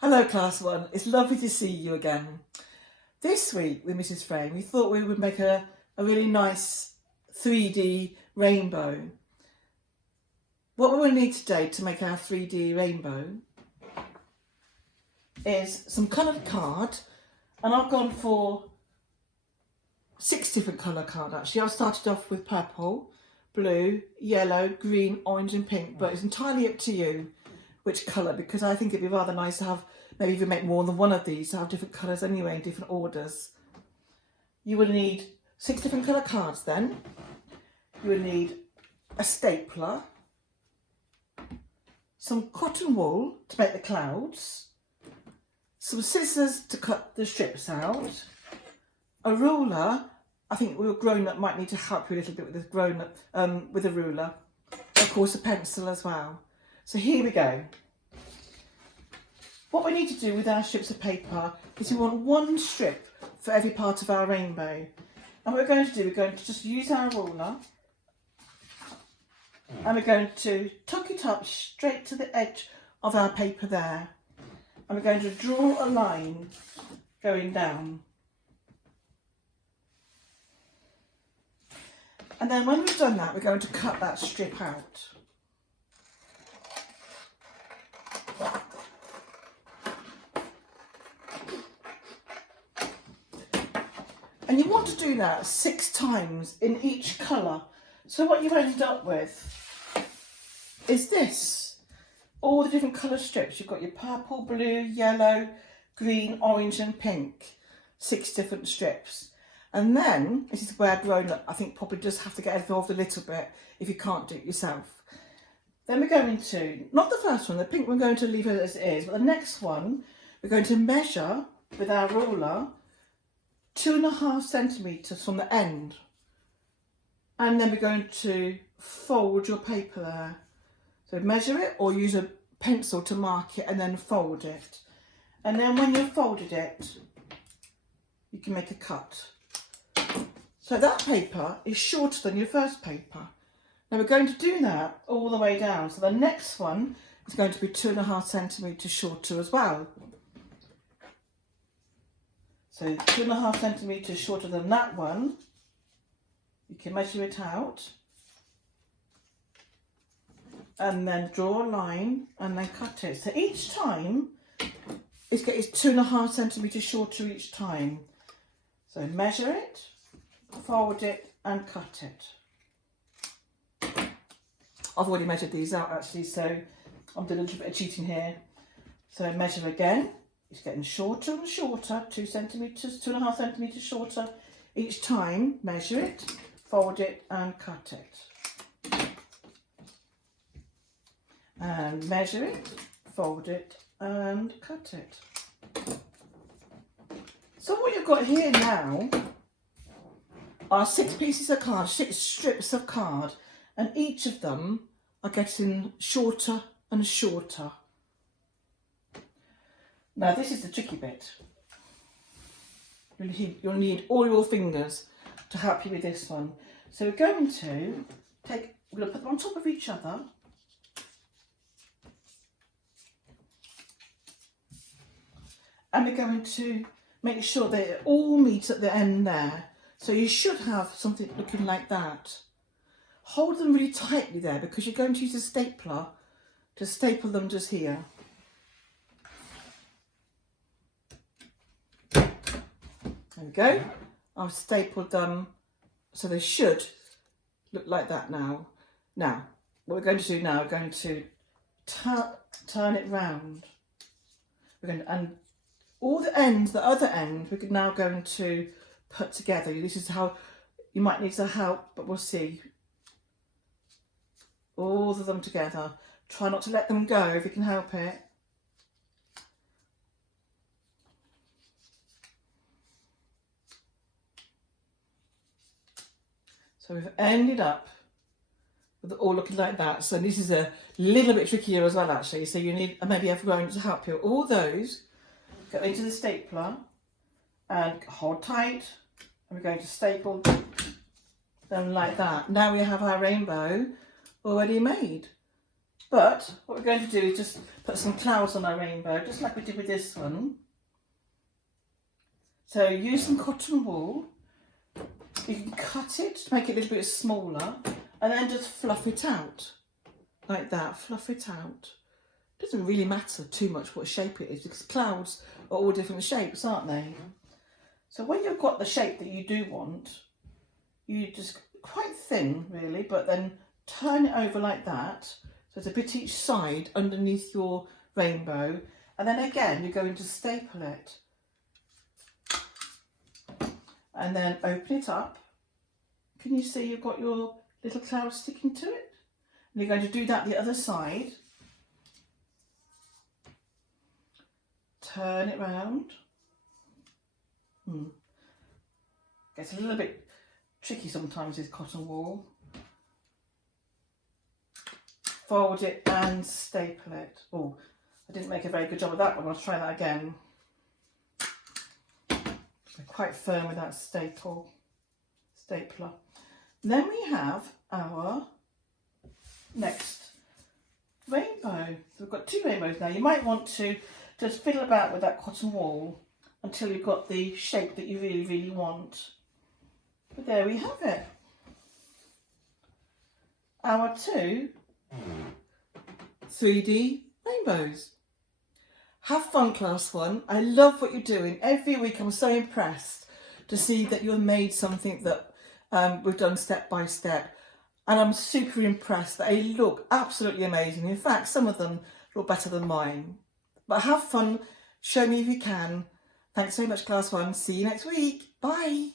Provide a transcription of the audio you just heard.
Hello Class 1, it's lovely to see you again. This week with Mrs. Frame we thought we would make a really nice 3D rainbow. What we will need today to make our 3D rainbow is some coloured card, and I've gone for 6 different colour card actually. I've started off with purple, blue, yellow, green, orange and pink, but it's entirely up to you which colour, because I think it'd be rather nice to have, maybe even make more than one of these, to have different colours anyway, in different orders. You will need 6 different colour cards then. You will need a stapler, some cotton wool to make the clouds, some scissors to cut the strips out, a ruler. I think your grown-up might need to help you a little bit with the grown-up, with a ruler. Of course a pencil as well. So here we go. What we need to do with our strips of paper is we want one strip for every part of our rainbow. And what we're going to do, we're going to just use our ruler and we're going to tuck it up straight to the edge of our paper there. And we're going to draw a line going down. And then when we've done that, we're going to cut that strip out. And you want to do that 6 times in each colour. So what you end up with is this. All the different colour strips. You've got your purple, blue, yellow, green, orange and pink. 6 different strips. And then, this is where grown-up, I think, probably does have to get involved a little bit if you can't do it yourself. Then we're going to, not the first one, the pink we're going to leave it as it is, but the next one, we're going to measure with our ruler 2.5 centimetres from the end. And then we're going to fold your paper there. So measure it or use a pencil to mark it and then fold it. And then when you've folded it, you can make a cut. So that paper is shorter than your first paper. Now we're going to do that all the way down. So the next one is going to be 2.5 centimetres shorter as well. So 2.5 centimetres shorter than that one. You can measure it out. And then draw a line and then cut it. So each time it's 2.5 centimetres shorter each time. So measure it, fold it and cut it. I've already measured these out actually, so I'm doing a little bit of cheating here. So measure again. It's getting shorter and shorter, 2.5 centimetres shorter each time. Measure it, fold it and cut it. And measure it, fold it and cut it. So what you've got here now are 6 pieces of card, 6 strips of card, and each of them are getting shorter and shorter. Now this is the tricky bit. You'll need all your fingers to help you with this one. So we're going to we're going to put them on top of each other. And we're going to make sure that it all meets at the end there. So you should have something looking like that. Hold them really tightly there because you're going to use a stapler to staple them just here. There we go. I've stapled them so they should look like that now. Now, what we're going to do now, we're going to turn it round. And all the ends, the other end, we're now going to put together. This is how you might need some help, but we'll see. All of them together. Try not to let them go if you can help it. So we've ended up with it all looking like that. So this is a little bit trickier as well actually. So you need maybe everyone to help you. All those go into the stapler and hold tight. And we're going to staple them like that. Now we have our rainbow already made. But what we're going to do is just put some clouds on our rainbow, just like we did with this one. So use some cotton wool. You can cut it to make it a little bit smaller and then just fluff it out. Like that, fluff it out. Doesn't really matter too much what shape it is because clouds are all different shapes, aren't they? So when you've got the shape that you do want, you just quite thin really, but then turn it over like that. So it's a bit each side underneath your rainbow. And then again, you're going to staple it. And then open it up. Can you see you've got your little cloud sticking to it? And you're going to do that the other side. Turn it round. Gets a little bit tricky sometimes with cotton wool. Fold it and staple it. Oh, I didn't make a very good job of that one. I'll try that again. They're quite firm with that stapler. Then we have our next rainbow. So we've got 2 rainbows now. You might want to just fiddle about with that cotton wool until you've got the shape that you really, really want. But there we have it. Our 2 3D rainbows. Have fun, class 1. I love what you're doing. Every week I'm so impressed to see that you've made something that we've done step by step. And I'm super impressed that they look absolutely amazing. In fact, some of them look better than mine. But have fun. Show me if you can. Thanks so much, class 1. See you next week. Bye.